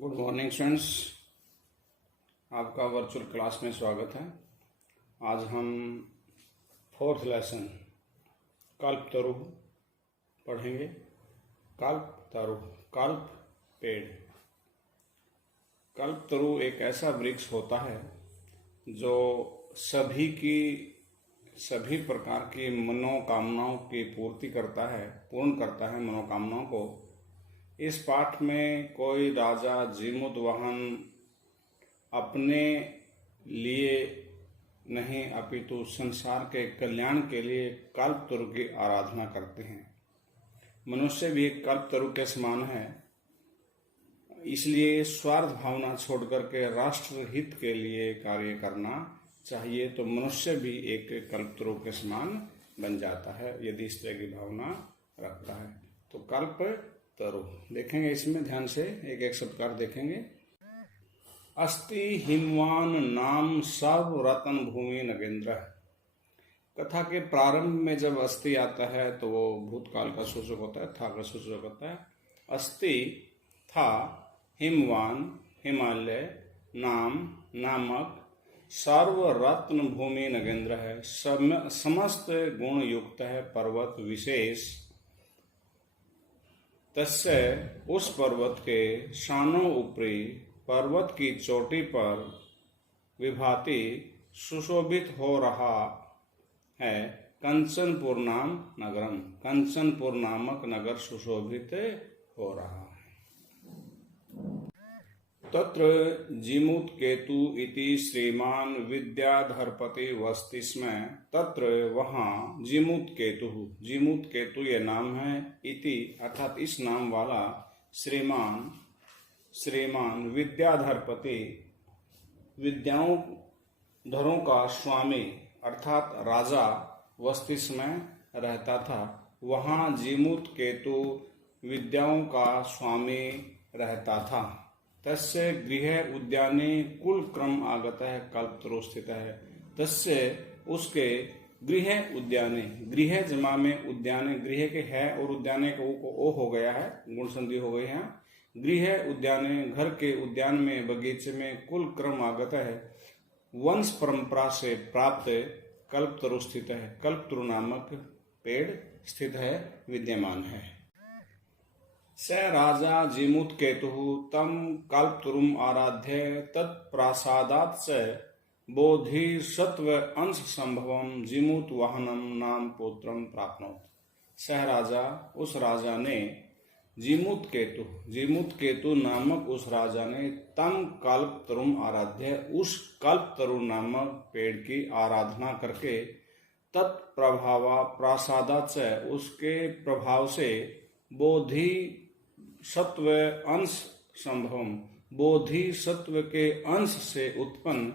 Good morning students, आपका virtual class में स्वागत है। आज हम फोर्थ लेसन कल्पतरु पढ़ेंगे। कल्पतरु, कल्प पेड़। कल्पतरु एक ऐसा वृक्ष होता है जो सभी प्रकार की मनोकामनाओं की पूर्ण करता है मनोकामनाओं को। इस पाठ में कोई राजा जीमूतवाहन अपने लिए नहीं अपितु संसार के कल्याण के लिए कल्पतरु की आराधना करते हैं। मनुष्य भी कल्पतरु के समान है, इसलिए स्वार्थ भावना छोड़कर के राष्ट्र हित के लिए कार्य करना चाहिए। तो मनुष्य भी एक कल्पतरु के समान बन जाता है यदि इस तरह की भावना रखता है। तो कल्पतरु देखेंगे, इसमें ध्यान से एक एक शब्दकार देखेंगे। अस्ति हिमवान नाम सब रतन भूमि नगेंद्र। कथा के प्रारंभ में जब अस्ति आता है तो वो भूतकाल का सूचक होता है, था का सूचक होता है। अस्ति था, हिमवान हिमालय, नाम नामक, सर्व रत्न भूमि नगेंद्र है, समस्त गुण युक्त है पर्वत विशेष। तस्य उस पर्वत के शानों ऊपरी पर्वत की चोटी पर विभाति सुशोभित हो रहा है कंचनपुर नाम नगरम। कंचनपुर नामक नगर सुशोभित हो रहा है। तत्र जीमूतकेतु इति श्रीमान विद्याधरपति वस्ति स्म। तत्र वहाँ जीमूतकेतु ये नाम है, इति अर्थात इस नाम वाला श्रीमान विद्याधरपति विद्याओं धरों का स्वामी अर्थात राजा वस्ति में रहता था। वहाँ जीमूतकेतु विद्याओं का स्वामी रहता था। तस्य गृह उद्याने कुल क्रम आगत है कल्पतरु स्थित है। तस्य उसके गृह उद्याने, गृह जमा में उद्याने, गृह के है और उद्याने को ओ हो गया है, गुण संधि हो गई है। गृह उद्याने घर के उद्यान में बगीचे में कुल क्रम आगत है, वंश परंपरा से प्राप्त कल्पतरु स्थित है। कल्पतरु नामक पेड़ स्थित है, विद्यमान है। स राजा जीमूतकेतुः तम कल्पतरुम आराध्य तत्प्रासादात् च बोधिसत्व अंश संभवम जीमूतवाहनम नाम पुत्रम प्राप्नोत। सह राजा, उस राजा ने जीमूतकेतु नामक उस राजा ने तम कल्पतरुम आराध्य, उस कल्पतरु नामक पेड़ की आराधना करके तत्प्रभावा प्रासादात् च, उसके प्रभाव से बोधि सत्व अंश संभवम, बोधि सत्व के अंश से उत्पन्न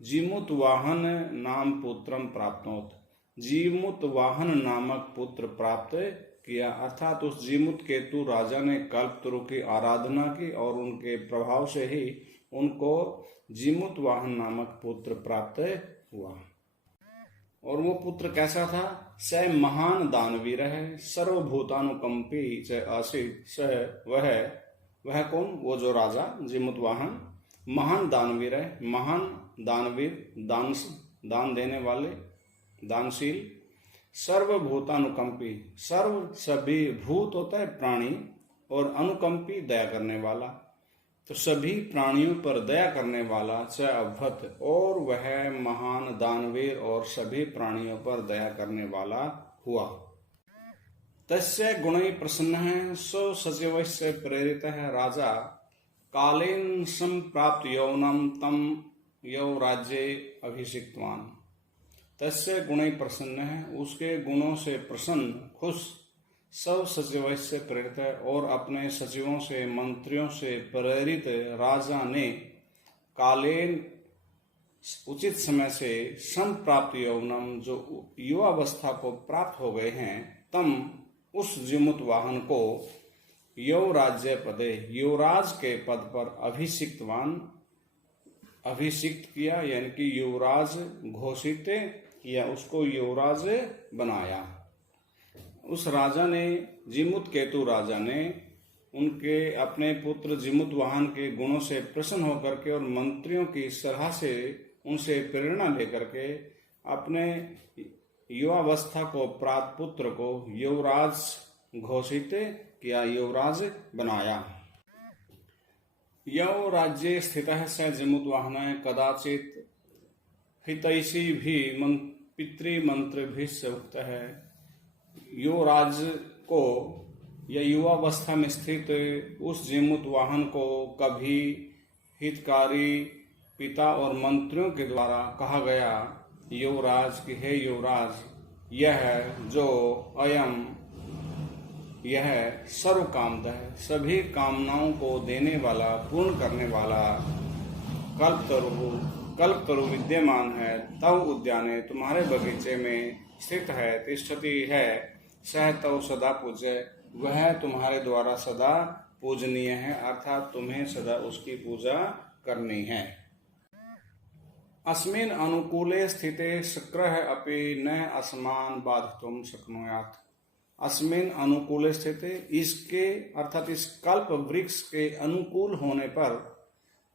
जीमूतवाहन नाम पुत्रम प्राप्नोत, जीमूतवाहन नामक पुत्र प्राप्त किया। अर्थात उस जीमूतकेतु राजा ने कल्पतरु की आराधना की और उनके प्रभाव से ही उनको जीमूतवाहन नामक पुत्र प्राप्त हुआ। और वो पुत्र कैसा था? स महान दानवीर है, सर्वभूतानुकंपी च आसीत। स वह कौन? वो जो राजा जीमूतवाहन महान दानवीर है, महान दानवीर, दान देने वाले, दानशील। सर्वभूतानुकंपी, सर्व सभी, भूत होता है प्राणी और अनुकंपी दया करने वाला, तो सभी प्राणियों पर दया करने वाला। च अभवत, और वह महान दानवीर और सभी प्राणियों पर दया करने वाला हुआ। तस्य गुणै प्रसन्न है, सो सचिव से प्रेरित है। राजा कालेन संप्राप्त यौनम तम यौ राज्य अभिषिक्तवान। तस्य गुणै प्रसन्न है, उसके गुणों से प्रसन्न, खुश, सब सचिव से प्रेरित है और अपने सचिवों से, मंत्रियों से प्रेरित राजा ने कालेन उचित समय से संप्राप्त यौवनम, जो युवावस्था को प्राप्त हो गए हैं, तम उस जीमूतवाहन को यौ राज्य पदे, युवराज के पद पर अभिषिक्त किया, यानी कि युवराज घोषित किया, उसको युवराज बनाया। उस राजा ने, जीमूतकेतु राजा ने उनके अपने पुत्र जिमुतवाहन के गुणों से प्रसन्न होकर के और मंत्रियों की सलाह से उनसे प्रेरणा लेकर के अपने युवावस्था को प्राप्त पुत्र को युवराज घोषित किया, युवराज बनाया। यौ राज्ये स्थितः स जिमुतवाहनः कदाचित् हितैषी भी पितृमंत्र से उक्त है। युवराज को या युवावस्था में स्थित उस जिमुतवाहन को कभी हितकारी पिता और मंत्रियों के द्वारा कहा गया, युवराज की हे युवराज, यह जो अयम यह सर्व कामदः है, सभी कामनाओं को देने वाला, पूर्ण करने वाला कल्पतरु विद्यमान है। तव उद्याने तुम्हारे बगीचे में स्थित है, तिष्ठति है, सह तव सदा पूज्य, वह तुम्हारे द्वारा सदा पूजनीय है, अर्थात तुम्हें सदा उसकी पूजा करनी है। अस्मिन् अनुकूले स्थिते शक्रः अपि न अस्मान् बाधितुं शक्नुयात्। अस्मिन् अनुकूले स्थित, इसके अर्थात इस कल्प वृक्ष के अनुकूल होने पर,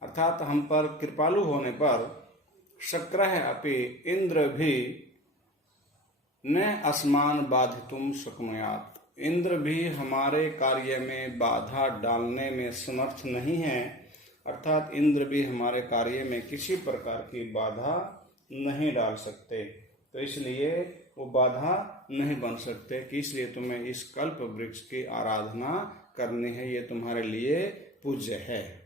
अर्थात हम पर कृपालु होने पर, शक्रः अपि इंद्र भी न अस्मान् बाधितुं शक्नुयात्, इंद्र भी हमारे कार्य में बाधा डालने में समर्थ नहीं है, अर्थात इंद्र भी हमारे कार्य में किसी प्रकार की बाधा नहीं डाल सकते। तो इसलिए वो बाधा नहीं बन सकते कि इसलिए तुम्हें इस कल्प वृक्ष की आराधना करनी है, ये तुम्हारे लिए पूज्य है।